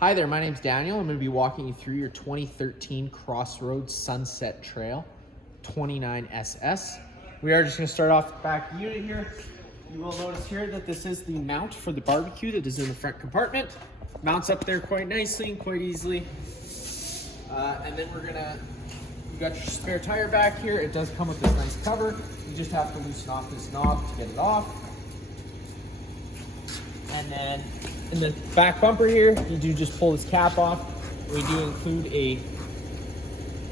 Hi there, my name's Daniel. I'm going to be walking you through your 2013 Crossroads Sunset Trail 29SS. We are just going to start off the back unit here. You will notice here that this is the mount for the barbecue that is in the front compartment. Mounts up there quite nicely and quite easily. And then you got your spare tire back here. It does come with this nice cover. You just have to loosen off this knob to get it off. And then in the back bumper here, you do just pull this cap off. We do include a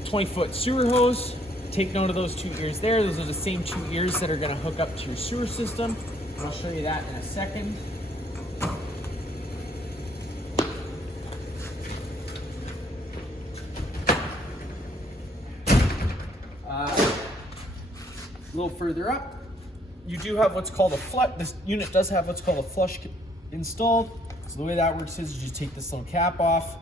20-foot sewer hose. Take note of those two ears there. Those are the same two ears that are going to hook up to your sewer system. And I'll show you that in a second. A little further up, you do have what's called a flush. This unit does have what's called a flush installed. So the way that works is you just take this little cap off.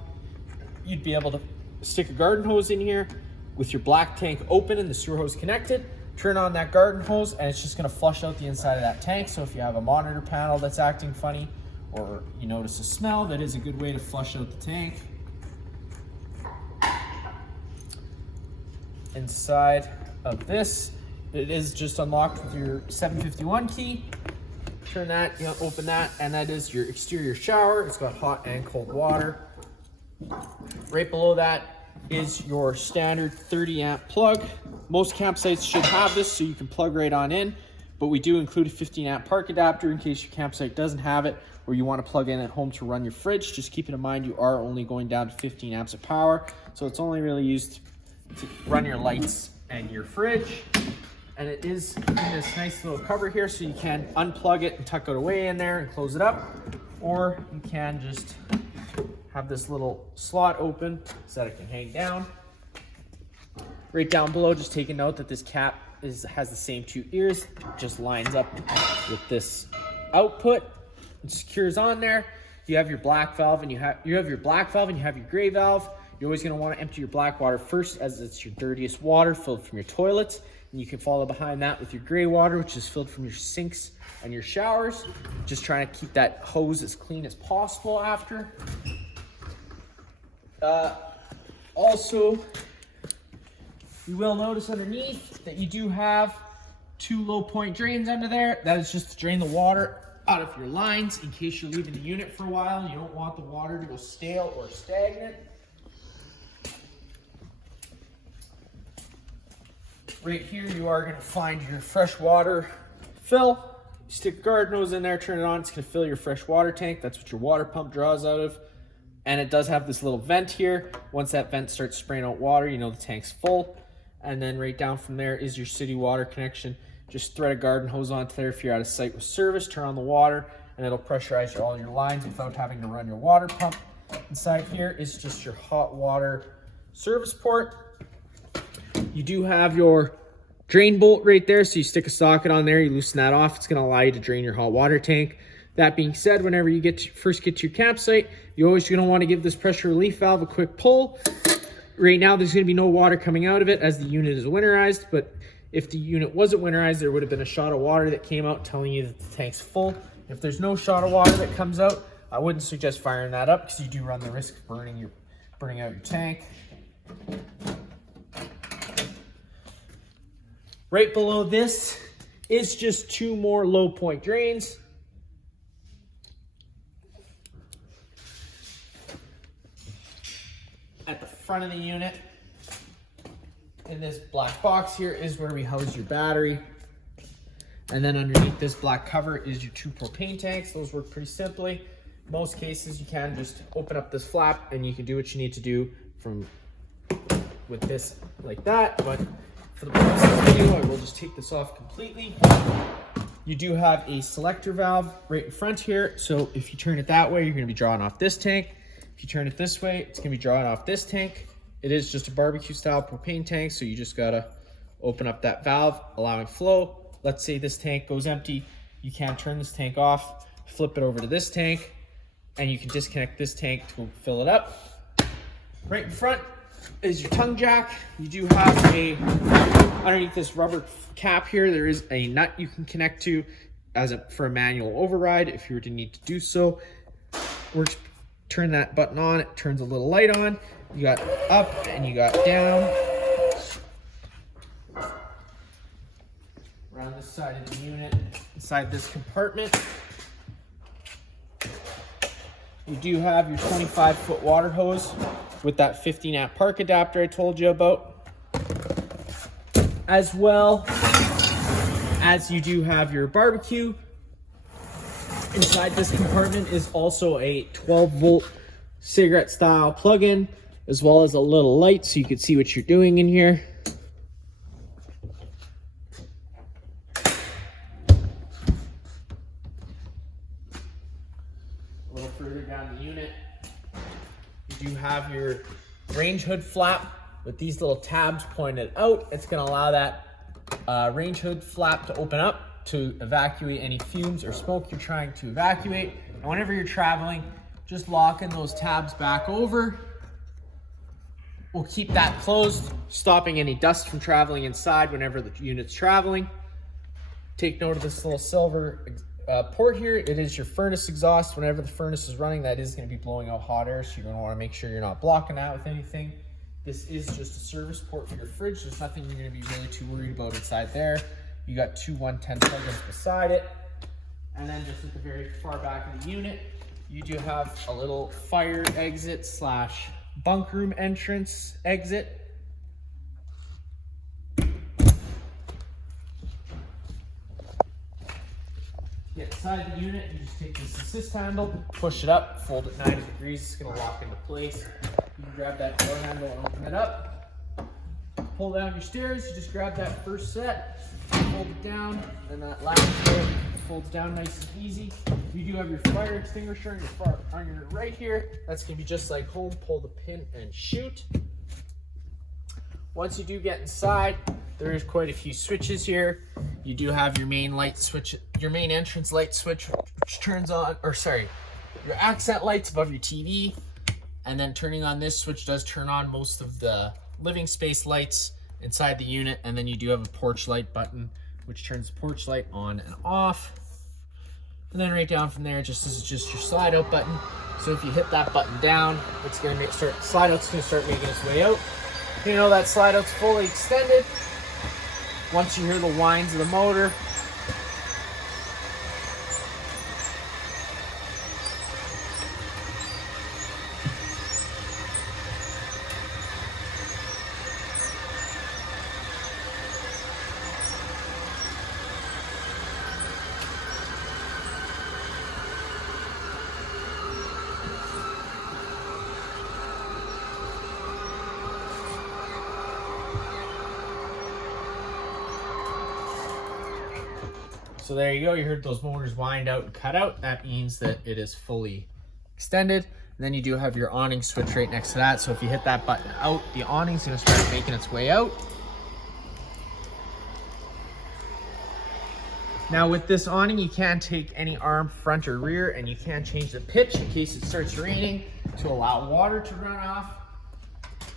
You'd be able to stick a garden hose in here with your black tank open and the sewer hose connected. Turn on that garden hose and it's just going to flush out the inside of that tank. So if you have a monitor panel that's acting funny or you notice a smell, that is a good way to flush out the tank. Inside of this, it is just unlocked with your 751 key. Turn that, open that, and that is your exterior shower. It's got hot and cold water. Right below that is your standard 30 amp plug. Most campsites should have this so you can plug right on in, but we do include a 15 amp park adapter in case your campsite doesn't have it or you want to plug in at home to run your fridge. Just keep in mind you are only going down to 15 amps of power, so it's only really used to run your lights and your fridge. And it is in this nice little cover here, so you can unplug it and tuck it away in there and close it up, or you can just have this little slot open so that it can hang down. Right down below, just take a note that this cap has the same two ears, just lines up with this output. It secures on there. You have your black valve and you have your gray valve. You're always going to want to empty your black water first, as it's your dirtiest water filled from your toilets. And you can follow behind that with your gray water, which is filled from your sinks and your showers. Just trying to keep that hose as clean as possible after. Also, you will notice underneath that you do have two low point drains under there. That is just to drain the water out of your lines in case you're leaving the unit for a while and you don't want the water to go stale or stagnant. Right here, you are going to find your fresh water fill. You stick a garden hose in there, turn it on. It's going to fill your fresh water tank. That's what your water pump draws out of. And it does have this little vent here. Once that vent starts spraying out water, you know the tank's full. And then right down from there is your city water connection. Just thread a garden hose onto there if you're out of sight with service. Turn on the water, and it'll pressurize all your lines without having to run your water pump. Inside here is just your hot water service port. You do have your drain bolt right there, so you stick a socket on there, you loosen that off. It's going to allow you to drain your hot water tank. That being said, whenever you first get to your campsite, you're always going to want to give this pressure relief valve a quick pull. Right now, there's going to be no water coming out of it as the unit is winterized, but if the unit wasn't winterized, there would have been a shot of water that came out telling you that the tank's full. If there's no shot of water that comes out, I wouldn't suggest firing that up because you do run the risk of burning out your tank. Right below this is just two more low point drains. At the front of the unit, in this black box here, is where we house your battery. And then underneath this black cover is your two propane tanks. Those work pretty simply. Most cases you can just open up this flap and you can do what you need to do with this like that. But for the purpose of the video, I will just take this off completely. You do have a selector valve right in front here. So if you turn it that way, you're going to be drawing off this tank. If you turn it this way, it's going to be drawing off this tank. It is just a barbecue style propane tank, so you just got to open up that valve, allowing flow. Let's say this tank goes empty. You can turn this tank off, flip it over to this tank, and you can disconnect this tank to fill it up. Right in front is your tongue jack. You do have underneath this rubber cap here, there is a nut you can connect to for a manual override if you were to need to do so. Works turn that button on, it turns a little light on. You got up and you got down. Around this side of the unit, inside this compartment, you do have your 25-foot water hose with that 15-amp park adapter I told you about, as well as you do have your barbecue. Inside this compartment is also a 12-volt cigarette style plug-in, as well as a little light so you can see what you're doing in here. A little further down the unit, you do have your range hood flap with these little tabs pointed out. It's going to allow that range hood flap to open up to evacuate any fumes or smoke you're trying to evacuate. And whenever you're traveling, just locking those tabs back over will keep that closed, stopping any dust from traveling inside whenever the unit's traveling. Take note of this little silver port here. It is your furnace exhaust. Whenever the furnace is running, that is going to be blowing out hot air, so you're going to want to make sure you're not blocking that with anything. This is just a service port for your fridge. There's nothing you're going to be really too worried about inside there. You got two 110 plug-ins beside it. And then just at the very far back of the unit, you do have a little fire exit slash bunk room entrance exit. Get inside the unit, you just take this assist handle, push it up, fold it 90 degrees, it's going to lock into place. You can grab that door handle and open it up. Pull down your stairs, you just grab that first set, fold it down, and that last door folds down nice and easy. You do have your fire extinguisher on your right here. That's going to be just like home. Pull the pin and shoot. Once you do get inside, there is quite a few switches here. You do have your main light switch, your main entrance light switch, which turns on, or sorry, your accent lights above your TV. And then turning on this switch does turn on most of the living space lights inside the unit. And then you do have a porch light button, which turns the porch light on and off. And then right down from there, this is just your slide out button. So if you hit that button down, it's going to slide out's going to start making its way out. You know that slide out's fully extended. Once you hear the whines of the motor, so there you go. You heard those motors wind out and cut out. That means that it is fully extended. And then you do have your awning switch right next to that. So if you hit that button out, the awning's going to start making its way out. Now with this awning, you can take any arm, front or rear, and you can change the pitch in case it starts raining to allow water to run off.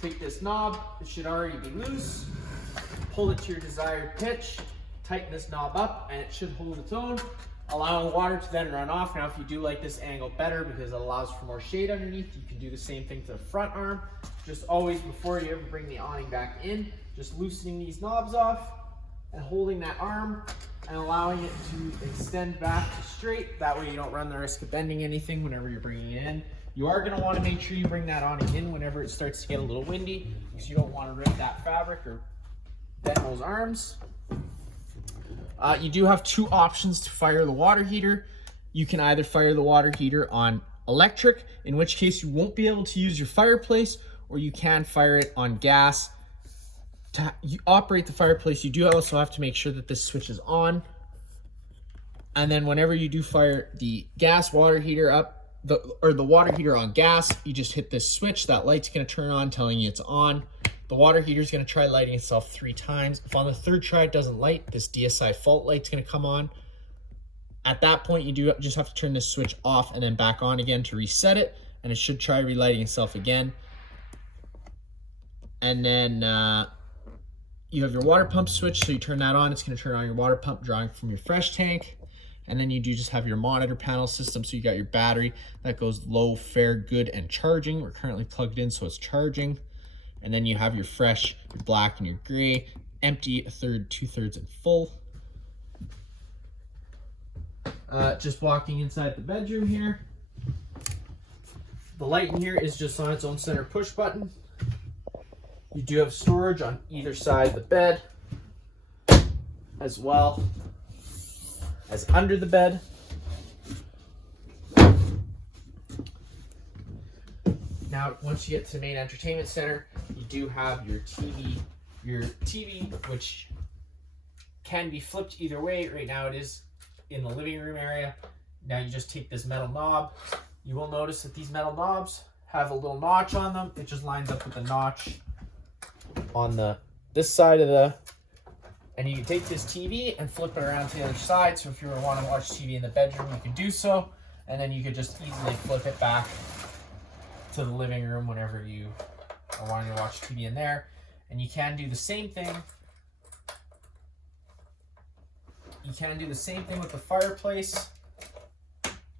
Take this knob, it should already be loose. Pull it to your desired pitch. Tighten this knob up and it should hold its own, allowing water to then run off. Now if you do like this angle better because it allows for more shade underneath, you can do the same thing to the front arm. Just always, before you ever bring the awning back in, just loosening these knobs off and holding that arm and allowing it to extend back to straight. That way you don't run the risk of bending anything whenever you're bringing it in. You are going to want to make sure you bring that awning in whenever it starts to get a little windy, because you don't want to rip that fabric or bend those arms. You do have two options to fire the water heater. You can either fire the water heater on electric, in which case you won't be able to use your fireplace, or you can fire it on gas. To operate the fireplace, you do also have to make sure that this switch is on. And then whenever you do fire the gas water heater up, the water heater on gas, you just hit this switch. That light's going to turn on, telling you it's on. The water heater is going to try lighting itself 3 times. If on the third try it doesn't light, this DSI fault light's going to come on. At that point, you do just have to turn this switch off and then back on again to reset it, and it should try relighting itself again. And then you have your water pump switch, so you turn that on. It's going to turn on your water pump drawing from your fresh tank. And then you do just have your monitor panel system. So you got your battery that goes low, fair, good, and charging. We're currently plugged in, so it's charging. And then you have your fresh, your black, and your gray, empty, a third, 2/3, and full. Just walking inside the bedroom here. The light in here is just on its own center push button. You do have storage on either side of the bed, as well as under the bed. Now, once you get to the main entertainment center, you do have your TV, which can be flipped either way. Right now it is in the living room area. Now you just take this metal knob. You will notice that these metal knobs have a little notch on them. It just lines up with the notch on this side of the, and you can take this TV and flip it around to the other side. So if you were wanting to watch TV in the bedroom, you can do so, and then you could just easily flip it back to the living room whenever you are wanting to watch TV in there. And you can do the same thing. You can do the same thing with the fireplace,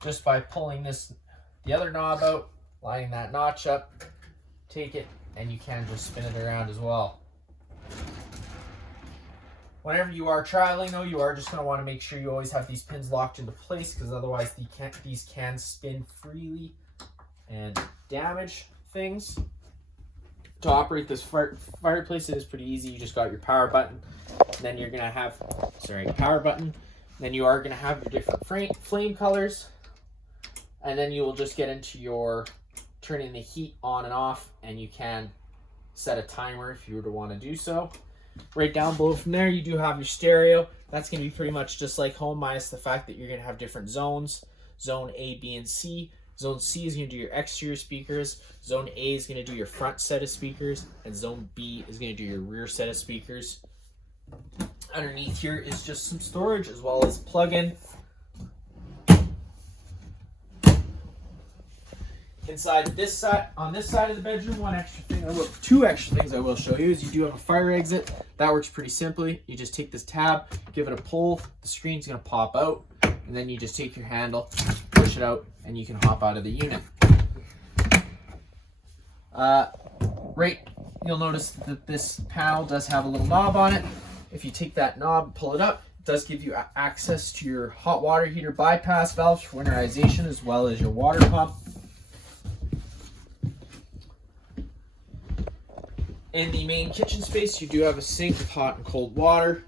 just by pulling the other knob out, lining that notch up, take it, and you can just spin it around as well. Whenever you are traveling though, you are just going to want to make sure you always have these pins locked into place, because otherwise these can spin freely and damage things. To operate this fireplace, it is pretty easy. You just got your power button, and then you're going to have, power button, then you are going to have your different flame colors, and then you will just get into your turning the heat on and off, and you can set a timer if you were to want to do so. Right down below from there, you do have your stereo. That's going to be pretty much just like home, minus the fact that you're going to have different zones. Zone A, B, and C. Zone C is going to do your exterior speakers. Zone A is going to do your front set of speakers. And Zone B is going to do your rear set of speakers. Underneath here is just some storage as well as plug-in. Inside this side, on this side of the bedroom, two extra things I will show you is you do have a fire exit. That works pretty simply. You just take this tab, give it a pull, the screen's going to pop out, and then you just take your handle, push it out, and you can hop out of the unit. You'll notice that this panel does have a little knob on it. If you take that knob, pull it up, it does give you access to your hot water heater bypass valves for winterization, as well as your water pump. In the main kitchen space, you do have a sink with hot and cold water.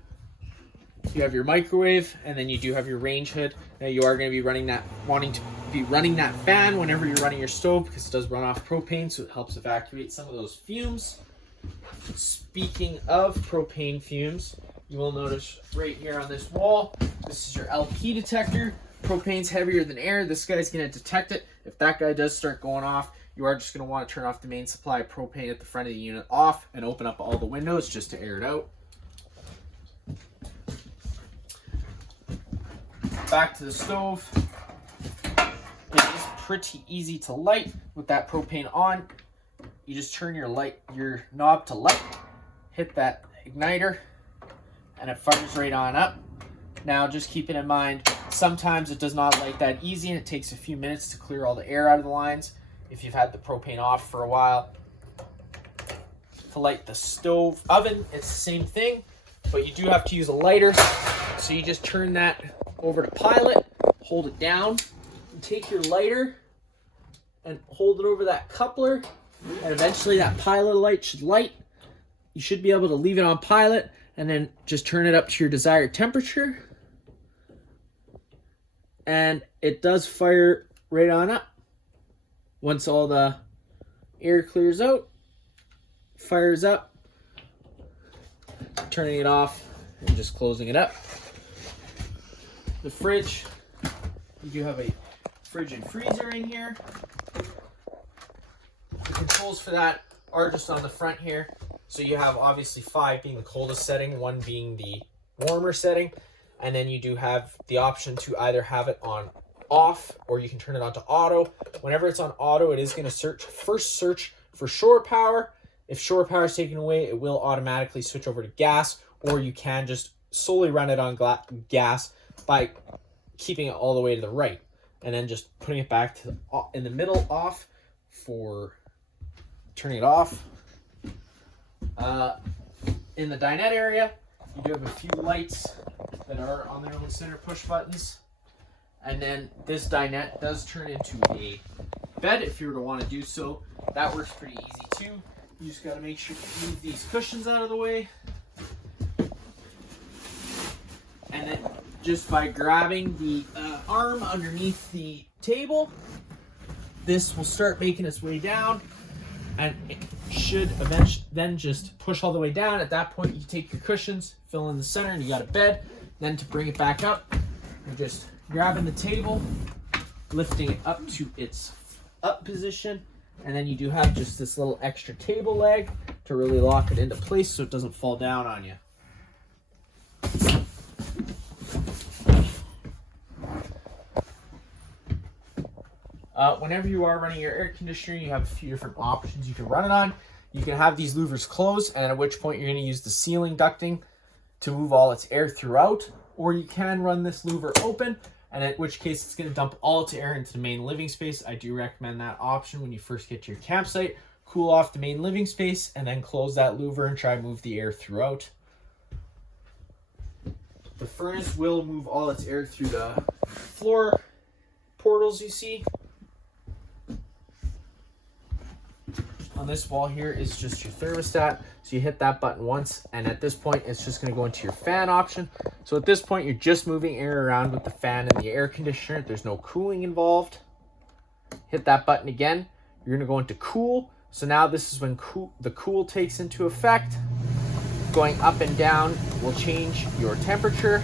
You have your microwave, and then you do have your range hood. Now you are going to be wanting to be running that fan whenever you're running your stove, because it does run off propane, so it helps evacuate some of those fumes. Speaking of propane fumes, you will notice right here on this wall, this is your LP detector. Propane's heavier than air. This guy's going to detect it. If that guy does start going off, you are just going to want to turn off the main supply of propane at the front of the unit off and open up all the windows just to air it out. Back to the stove. It is pretty easy to light with that propane on. You just turn your knob to light, hit that igniter, and it fires right on up. Now just keeping in mind, sometimes it does not light that easy, and it takes a few minutes to clear all the air out of the lines if you've had the propane off for a while. To light the oven, it's the same thing, but you do have to use a lighter. So you just turn that over to pilot, hold it down, and take your lighter and hold it over that coupler, and eventually that pilot light should light. You should be able to leave it on pilot and then just turn it up to your desired temperature. And it does fire right on up. Once all the air clears out, fires up, turning it off and just closing it up. The fridge, you do have a fridge and freezer in here. The controls for that are just on the front here. So you have obviously 5 being the coldest setting, 1 being the warmer setting, and then you do have the option to either have it on off, or you can turn it on to auto. Whenever it's on auto, it is going to search for shore power. If shore power is taken away, it will automatically switch over to gas, or you can just solely run it on gas by keeping it all the way to the right, and then just putting it back to in the middle off for turning it off. In the dinette area, you do have a few lights that are on their own center push buttons. And then this dinette does turn into a bed if you were to want to do so. That works pretty easy too. You just got to make sure to move these cushions out of the way. And then just by grabbing the arm underneath the table, this will start making its way down, and it should eventually then just push all the way down. At that point, you take your cushions, fill in the center, and you got a bed. Then to bring it back up, you're just grabbing the table, lifting it up to its up position, and then you do have just this little extra table leg to really lock it into place so it doesn't fall down on you. Whenever you are running your air conditioner, you have a few different options you can run it on. You can have these louvers closed, and at which point you're going to use the ceiling ducting to move all its air throughout, or you can run this louver open, and at which case it's going to dump all its air into the main living space. I do recommend that option when you first get to your campsite. Cool off the main living space, and then close that louver and try to move the air throughout. The furnace will move all its air through the floor portals you see. On this wall here is just your thermostat. So you hit that button once, and at this point it's just going to go into your fan option. So at this point you're just moving air around with the fan and the air conditioner. There's no cooling involved. Hit that button again. You're going to go into cool. So now this is when the cool takes into effect. Going up and down will change your temperature.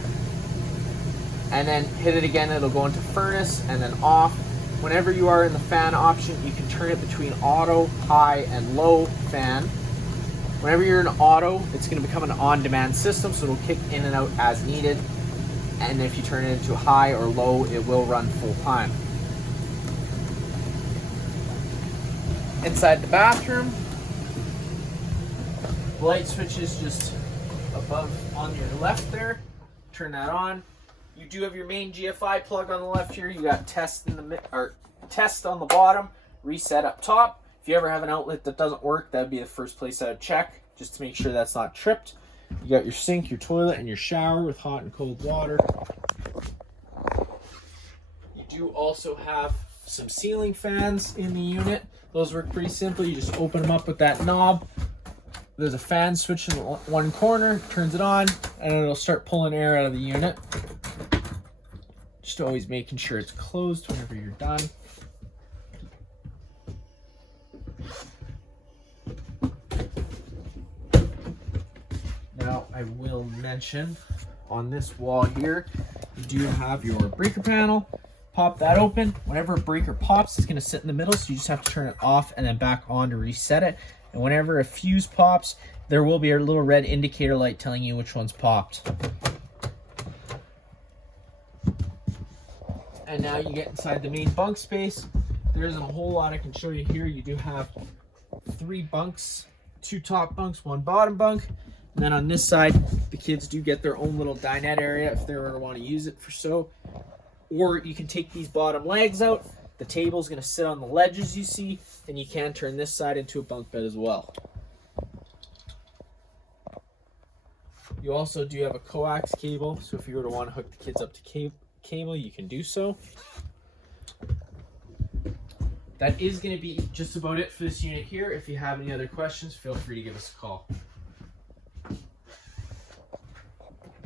And then hit it again, it'll go into furnace and then off. Whenever you are in the fan option, you can turn it between auto, high, and low fan. Whenever you're in auto, it's going to become an on-demand system, so it'll kick in and out as needed. And if you turn it into high or low, it will run full time. Inside the bathroom, the light switch is just above on your left there. Turn that on. You do have your main GFI plug on the left here. You got test in the test on the bottom, reset up top. If you ever have an outlet that doesn't work, that would be the first place I would check, just to make sure that's not tripped. You got your sink, your toilet, and your shower with hot and cold water. You do also have some ceiling fans in the unit. Those work pretty simply. You just open them up with that knob. There's a fan switch in one corner, turns it on, and it'll start pulling air out of the unit. Just always making sure it's closed whenever you're done. Now I will mention on this wall here, you do have your breaker panel. Pop that open. Whenever a breaker pops, it's going to sit in the middle, so you just have to turn it off and then back on to reset it. And whenever a fuse pops, there will be a little red indicator light telling you which one's popped. And now you get inside the main bunk space. There isn't a whole lot I can show you here. You do have 3 bunks, 2 top bunks, 1 bottom bunk. And then on this side, the kids do get their own little dinette area if they were to want to use it for so. Or you can take these bottom legs out. The table's going to sit on the ledges you see, and you can turn this side into a bunk bed as well. You also do have a coax cable, so if you were to want to hook the kids up to cable, you can do so. That is going to be just about it for this unit here. If you have any other questions, feel free to give us a call.